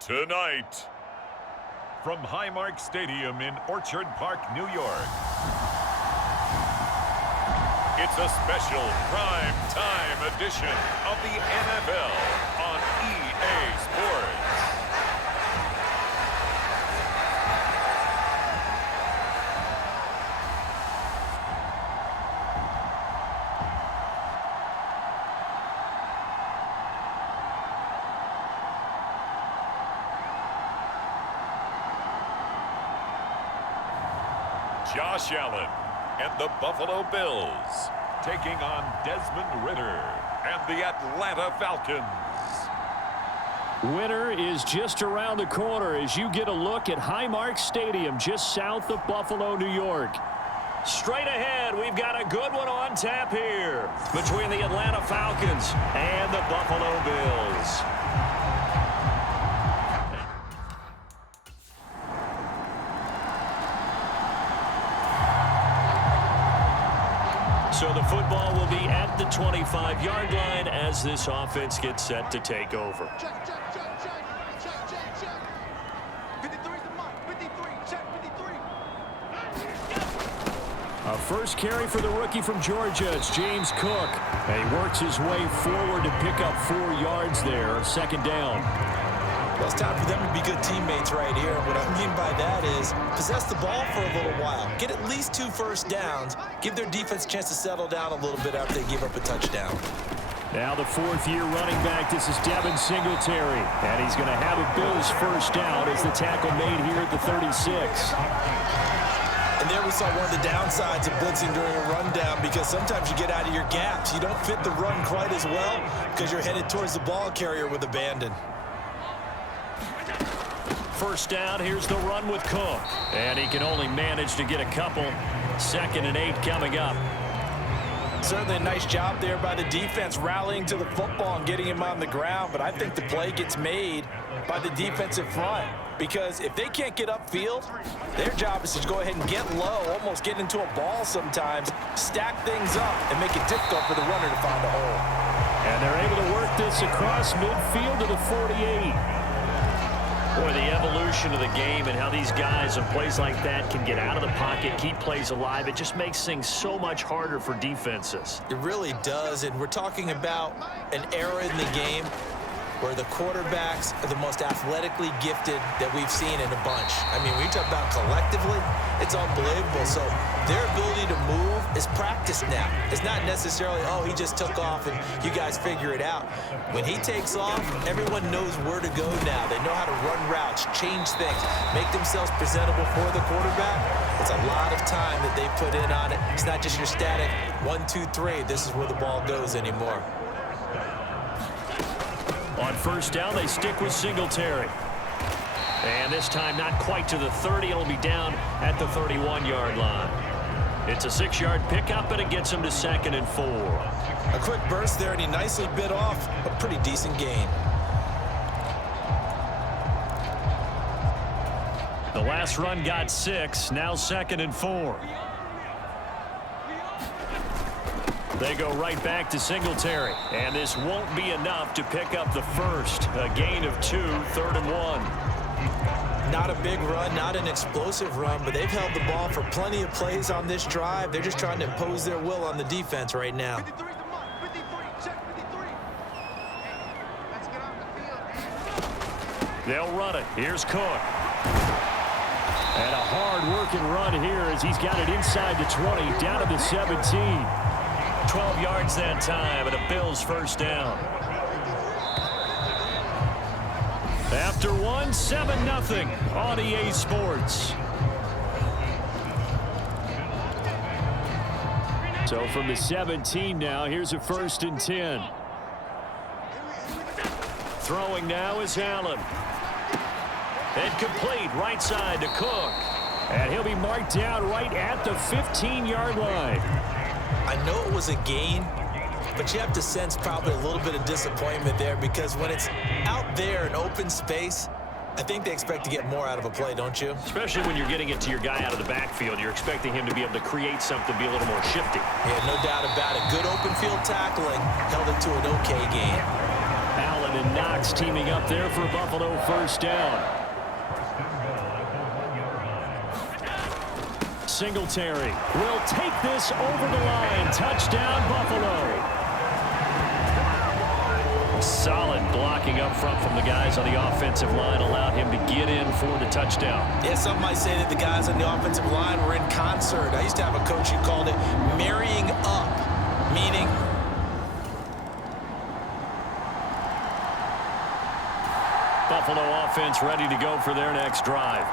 Tonight, from Highmark Stadium in Orchard Park, New York, it's a special prime time edition of the NFL on EA Sports. Josh Allen and the Buffalo Bills taking on Desmond Ridder and the Atlanta Falcons. Winter is just around the corner as you get a look at Highmark Stadium just south of Buffalo, New York. Straight ahead, we've got a good one on tap here between the Atlanta Falcons and the Buffalo Bills. So the football will be at the 25-yard line as this offense gets set to take over. Check, check, check, check, check, check, check. 53's the mark. 53, check 53. A first carry for the rookie from Georgia. It's James Cook. And he works his way forward to pick up 4 yards there. Second down. Well, it's time for them to be good teammates right here. What I mean by that is possess the ball for a little while. Get at least 2 first downs. Give their defense a chance to settle down a little bit after they give up a touchdown. Now the 4th-year running back. This is Devin Singletary. And he's going to have a Bills first down as the tackle made here at the 36. And there we saw one of the downsides of blitzing during a rundown, because sometimes you get out of your gaps. You don't fit the run quite as well because you're headed towards the ball carrier with abandon. First down, here's the run with Cook. And he can only manage to get a couple. 2nd and 8 coming up. Certainly a nice job there by the defense rallying to the football and getting him on the ground. But I think the play gets made by the defensive front, because if they can't get upfield, their job is to go ahead and get low, almost get into a ball sometimes, stack things up, and make it difficult for the runner to find a hole. And they're able to work this across midfield to the 48. Boy, the evolution of the game and how these guys on plays like that can get out of the pocket, keep plays alive, it just makes things so much harder for defenses. It really does, and we're talking about an era in the game where the quarterbacks are the most athletically gifted that we've seen in a bunch. I mean, when you talk about collectively, it's unbelievable. So their ability to move is practiced now. It's not necessarily, oh, he just took off and you guys figure it out. When he takes off, everyone knows where to go now. They know how to run routes, change things, make themselves presentable for the quarterback. It's a lot of time that they put in on it. It's not just your static 1, 2, 3. This is where the ball goes anymore. On first down, they stick with Singletary. And this time not quite to the 30. It'll be down at the 31-yard line. It's a 6-yard pickup, and it gets him to 2nd and 4. A quick burst there, and he nicely bit off a pretty decent gain. The last run got 6. Now 2nd and 4. They go right back to Singletary. And this won't be enough to pick up the first. A gain of 2, 3rd and 1. Not a big run, not an explosive run, but they've held the ball for plenty of plays on this drive. They're just trying to impose their will on the defense right now. 53's the mark. 53, check 53. Let's get on the field. They'll run it. Here's Cook. And a hard-working run here as he's got it inside the 20, down to the 17. 12 yards that time, and a Bills first down. After 1, 7-0 on EA Sports. So from the 17 now, here's a 1st and 10. Throwing now is Allen. And complete right side to Cook. And he'll be marked down right at the 15-yard line. I know it was a gain, but you have to sense probably a little bit of disappointment there because when it's out there in open space, I think they expect to get more out of a play, don't you? Especially when you're getting it to your guy out of the backfield. You're expecting him to be able to create something, be a little more shifty. Yeah, no doubt about it. Good open field tackling held it to an okay gain. Allen and Knox teaming up there for Buffalo first down. Singletary will take this over the line. Touchdown, Buffalo. Solid blocking up front from the guys on the offensive line allowed him to get in for the touchdown. Yeah, some might say that the guys on the offensive line were in concert. I used to have a coach who called it marrying up, meaning Buffalo offense ready to go for their next drive.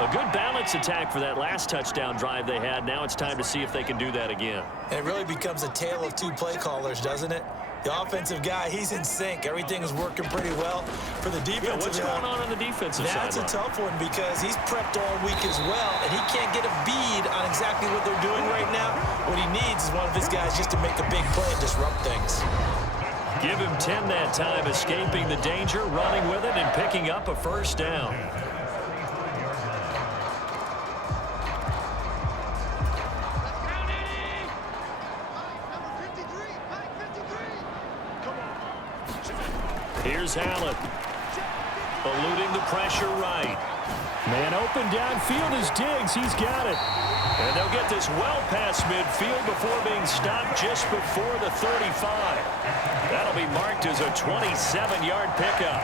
A good balance attack for that last touchdown drive they had. Now it's time to see if they can do that again. And it really becomes a tale of two play callers, doesn't it? The offensive guy, he's in sync. Everything is working pretty well. For the defensive what's going on the defensive side? That's a tough one because he's prepped all week as well, and he can't get a bead on exactly what they're doing right now. What he needs is one of his guys just to make a big play and disrupt things. Give him 10 that time, escaping the danger, running with it, and picking up a first down. Here's Allen, eluding the pressure right. Man open downfield is Diggs. He's got it. And they'll get this well past midfield before being stopped just before the 35. That'll be marked as a 27-yard pickup.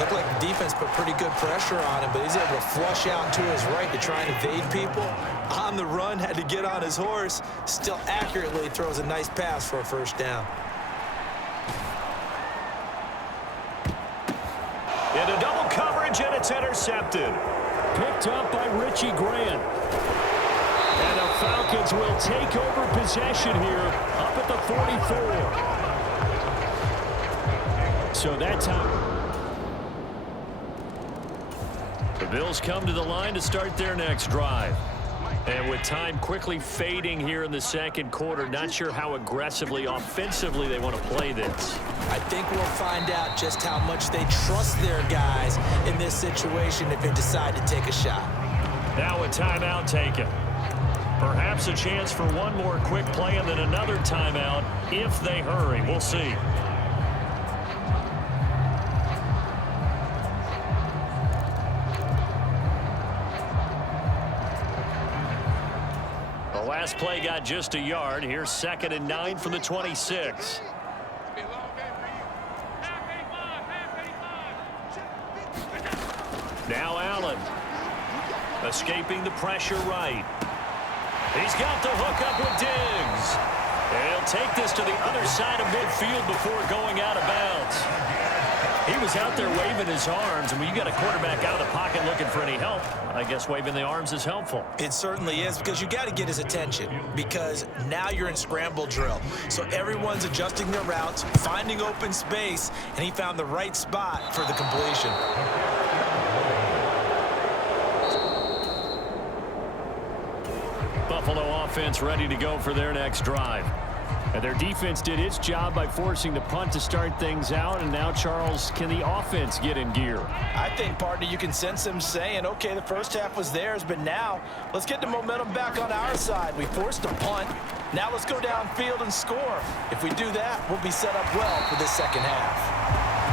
Looked like the defense put pretty good pressure on him, but he's able to flush out to his right to try and evade people. On the run, had to get on his horse. Still accurately throws a nice pass for a first down. Into double coverage, and it's intercepted. Picked up by Richie Grant. And the Falcons will take over possession here up at the 44. So that time, the Bills come to the line to start their next drive. And with time quickly fading here in the second quarter, not sure how aggressively, offensively they want to play this. I think we'll find out just how much they trust their guys in this situation if they decide to take a shot. Now a timeout taken. Perhaps a chance for one more quick play and then another timeout if they hurry. We'll see. The last play got just a yard. Here's 2nd and 9 from the 26. Now Allen, escaping the pressure right. He's got the hook up with Diggs. And he'll take this to the other side of midfield before going out of bounds. He was out there waving his arms, and when you got a quarterback out of the pocket looking for any help, I guess waving the arms is helpful. It certainly is, because you got to get his attention, because now you're in scramble drill. So everyone's adjusting their routes, finding open space, and he found the right spot for the completion. Buffalo offense ready to go for their next drive. And their defense did its job by forcing the punt to start things out. And now, Charles, can the offense get in gear? I think, partner, you can sense them saying, okay, the first half was theirs, but now let's get the momentum back on our side. We forced a punt. Now let's go downfield and score. If we do that, we'll be set up well for this second half.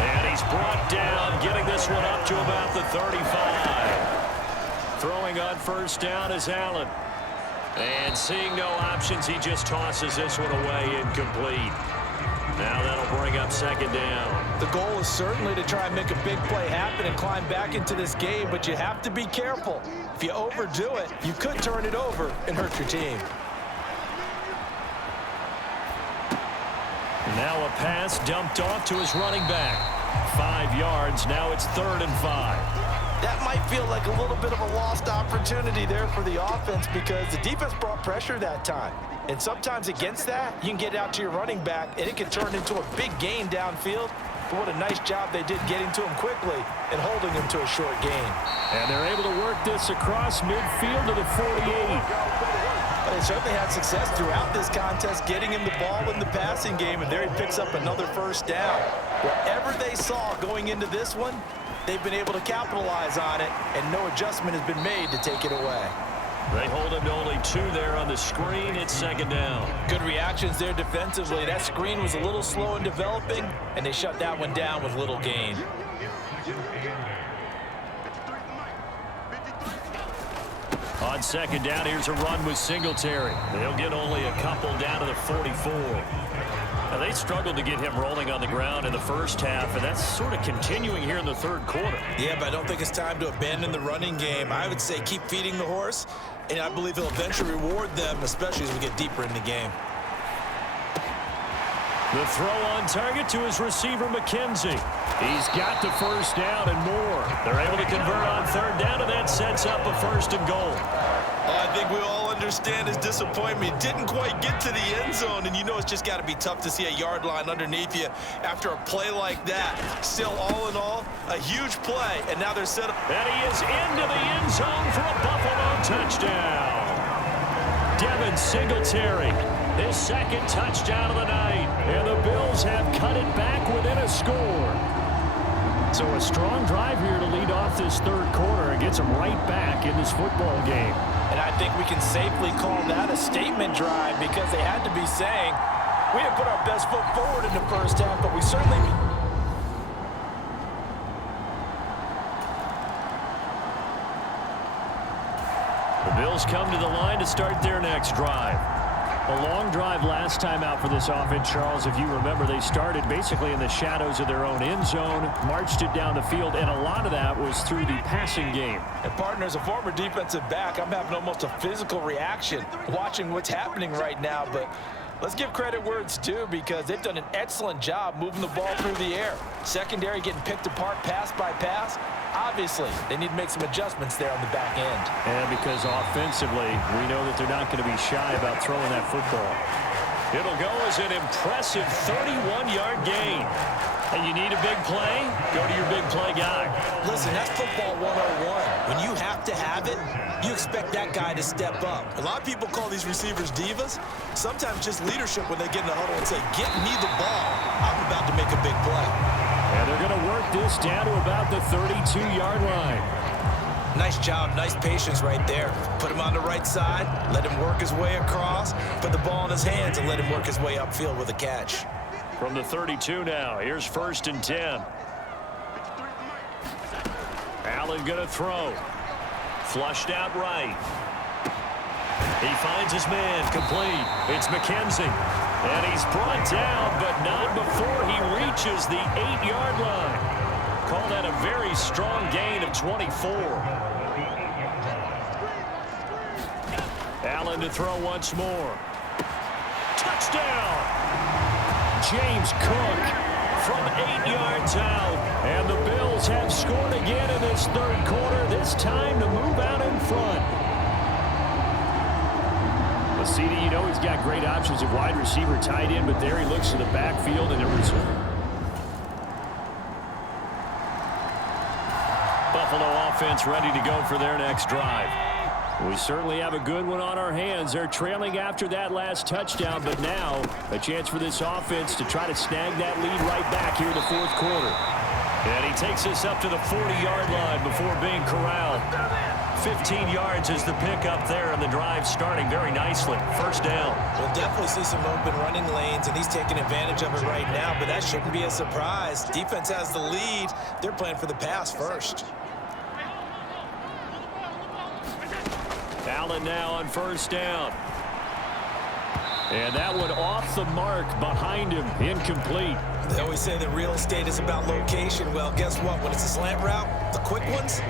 And he's brought down, getting this one up to about the 35. Throwing on first down is Allen. And seeing no options, he just tosses this one away incomplete. Now that'll bring up 2nd down. The goal is certainly to try and make a big play happen and climb back into this game, but you have to be careful. If you overdo it, you could turn it over and hurt your team. Now a pass dumped off to his running back. 5 yards. Now it's 3rd and 5. That might feel like a little bit of a lost opportunity there for the offense because the defense brought pressure that time. And sometimes against that, you can get out to your running back, and it can turn into a big gain downfield. but what a nice job they did getting to him quickly and holding him to a short gain. And they're able to work this across midfield to the 48. But they certainly had success throughout this contest, getting him the ball in the passing game, and there he picks up another first down. Whatever they saw going into this one, they've been able to capitalize on it, and no adjustment has been made to take it away. They hold him to only 2 there on the screen. It's second down. Good reactions there defensively. That screen was a little slow in developing, and they shut that one down with little gain. On second down, here's a run with Singletary. They'll get only a couple down to the 44. Now, they struggled to get him rolling on the ground in the first half, and that's sort of continuing here in the third quarter. Yeah, but I don't think it's time to abandon the running game. I would say keep feeding the horse, and I believe he'll eventually reward them, especially as we get deeper in the game. The throw on target to his receiver, McKenzie. He's got the first down and more. They're able to convert on third down, and that sets up a first and goal. I think we all understand his disappointment. Didn't quite get to the end zone, and you know it's just got to be tough to see a yard line underneath you after a play like that. Still, all in all, a huge play, and now they're set up. And he is into the end zone for a Buffalo touchdown. Devin Singletary, his second touchdown of the night, and the Bills have cut it back within a score. So a strong drive here to lead off this third quarter and gets them right back in this football game. And I think we can safely call that a statement drive because they had to be saying, we didn't put our best foot forward in the first half, but we certainly... The Bills come to the line to start their next drive. A long drive last time out for this offense, Charles. If you remember, they started basically in the shadows of their own end zone, marched it down the field, and a lot of that was through the passing game. And partner, as a former defensive back, I'm having almost a physical reaction watching what's happening right now. But let's give credit where it's due because they've done an excellent job moving the ball through the air. Secondary getting picked apart pass by pass. Obviously, they need to make some adjustments there on the back end. And because offensively, we know that they're not going to be shy about throwing that football. It'll go as an impressive 31-yard gain. And you need a big play? Go to your big play guy. Listen, that's football 101. When you have to have it, you expect that guy to step up. A lot of people call these receivers divas. Sometimes just leadership when they get in the huddle and say, get me the ball. I'm about to make a big play. And they're going to work this down to about the 32-yard line. Nice job, nice patience right there. Put him on the right side, let him work his way across, put the ball in his hands, and let him work his way upfield with a catch. From the 32 now, here's 1st and 10. Allen going to throw. Flushed out right. He finds his man, complete. It's McKenzie. And he's brought down, but not before he reaches the 8-yard line. Call that a very strong gain of 24. Allen to throw once more. Touchdown! James Cook from 8 yards out. And the Bills have scored again in this third quarter, this time to move out in front. CD, you know he's got great options of wide receiver, tight end, but there he looks to the backfield, and it was Buffalo offense ready to go for their next drive. We certainly have a good one on our hands. They're trailing after that last touchdown, but now a chance for this offense to try to snag that lead right back here in the fourth quarter. And he takes us up to the 40-yard line before being corralled. 15 yards is the pickup there, and the drive starting very nicely. First down. We'll definitely see some open running lanes, and he's taking advantage of it right now, but that shouldn't be a surprise. Defense has the lead. They're playing for the pass first. Allen now on first down. And that one off the mark behind him, incomplete. They always say that real estate is about location. Well, guess what? When it's a slant route, the quick ones,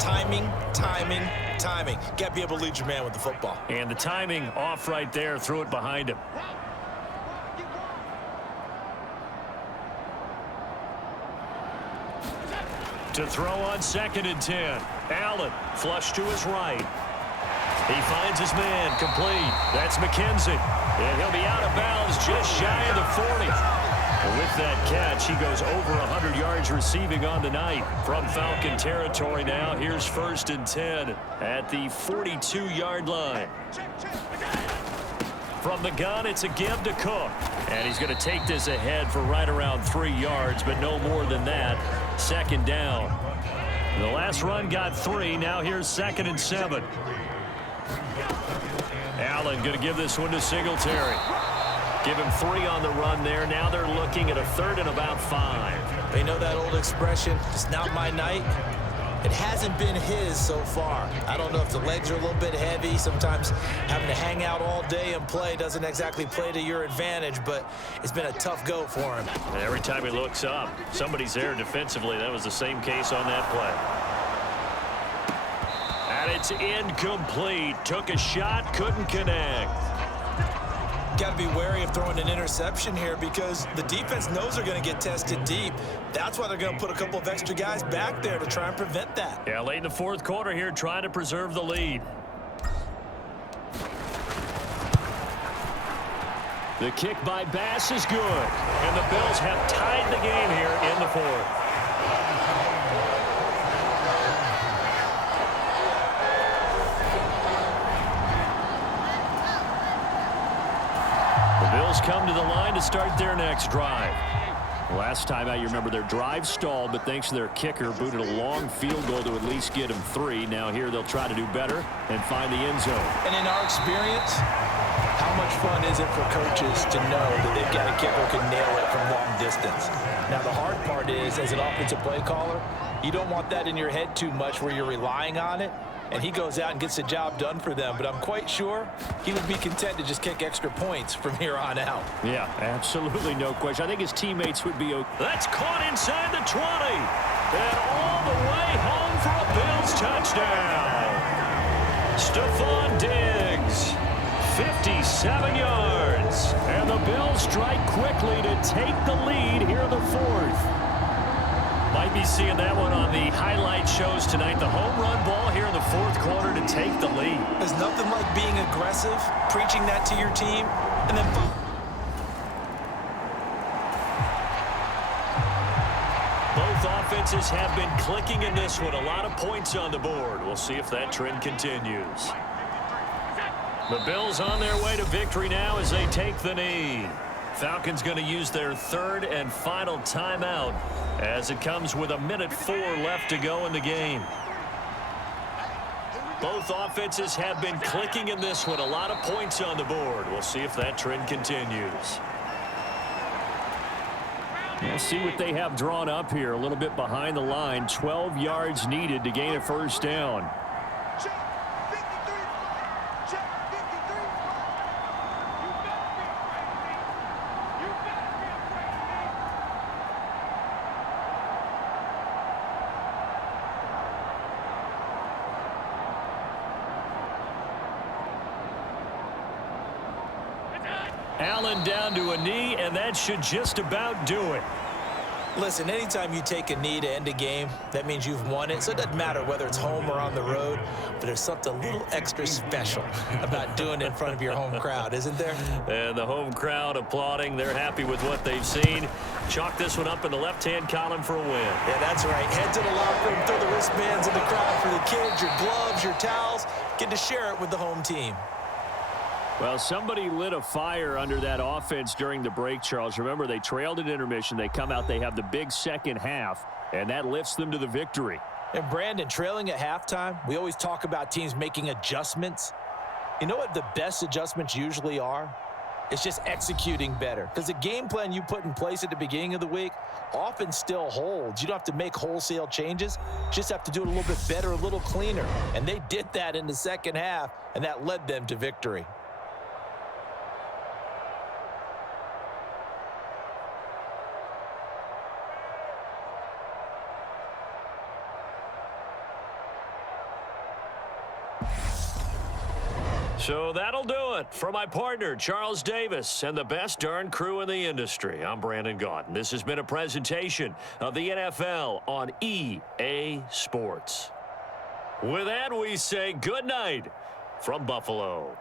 timing, timing, timing. Got to be able to lead your man with the football. And the timing off right there, threw it behind him. To throw on 2nd and 10. Allen, flush to his right. He finds his man, complete. That's McKenzie. And he'll be out of bounds just shy of the 40. With that catch, he goes over 100 yards receiving on the night. From Falcon territory now, here's 1st and 10 at the 42-yard line. From the gun, it's a give to Cook. And he's going to take this ahead for right around 3 yards, but no more than that. 2nd down. The last run got 3. Now here's 2nd and 7. Allen going to give this one to Singletary. Give him 3 on the run there. Now they're looking at a 3rd and about 5. They know that old expression, it's not my night. It hasn't been his so far. I don't know if the legs are a little bit heavy. Sometimes having to hang out all day and play doesn't exactly play to your advantage, but it's been a tough go for him. And every time he looks up, somebody's there defensively. That was the same case on that play. And it's incomplete. Took a shot, couldn't connect. Got to be wary of throwing an interception here because the defense knows they're going to get tested deep. That's why they're going to put a couple of extra guys back there to try and prevent that. Yeah, late in the 4th quarter here, trying to preserve the lead. The kick by Bass is good. And the Bills have tied the game here in the 4th. Bills come to the line to start their next drive. Last time out, you remember their drive stalled, but thanks to their kicker, booted a long field goal to at least get them 3. Now here they'll try to do better and find the end zone. And in our experience, how much fun is it for coaches to know that they've got a kicker who can nail it from long distance? Now the hard part is, as an offensive play caller, you don't want that in your head too much where you're relying on it. And he goes out and gets the job done for them. But I'm quite sure he would be content to just kick extra points from here on out. Yeah, absolutely no question. I think his teammates would be okay. That's caught inside the 20. And all the way home for a Bills touchdown. Stephon Diggs, 57 yards. And the Bills strike quickly to take the lead here in the 4th. Might be seeing that one on the highlight shows tonight. The home run ball here in the 4th quarter to take the lead. There's nothing like being aggressive, preaching that to your team, and then both offenses have been clicking in this one. A lot of points on the board. We'll see if that trend continues. The Bills on their way to victory now as they take the knee. Falcons going to use their 3rd and final timeout as it comes with 1:04 left to go in the game. Both offenses have been clicking in this one. A lot of points on the board. We'll see if that trend continues. We'll see what they have drawn up here. A little bit behind the line. 12 yards needed to gain a 1st down. Allen down to a knee, and that should just about do it. listen, anytime you take a knee to end a game, that means you've won it. So it doesn't matter whether it's home or on the road, but there's something a little extra special about doing it in front of your home crowd, isn't there? And the home crowd applauding. They're happy with what they've seen. Chalk this one up in the left-hand column for a win. Yeah, that's right. Head to the locker room, throw the wristbands in the crowd for the kids, your gloves, your towels. Get to share it with the home team. Well, somebody lit a fire under that offense during the break, Charles. Remember, they trailed at intermission. They come out, they have the big second half, and that lifts them to the victory. And Brandon, trailing at halftime, we always talk about teams making adjustments. You know what the best adjustments usually are? It's just executing better. Because the game plan you put in place at the beginning of the week often still holds. You don't have to make wholesale changes. Just have to do it a little bit better, a little cleaner. And they did that in the second half, and that led them to victory. So that'll do it for my partner, Charles Davis, and the best darn crew in the industry. I'm Brandon Gaudin. This has been a presentation of the NFL on EA Sports. With that, we say good night from Buffalo.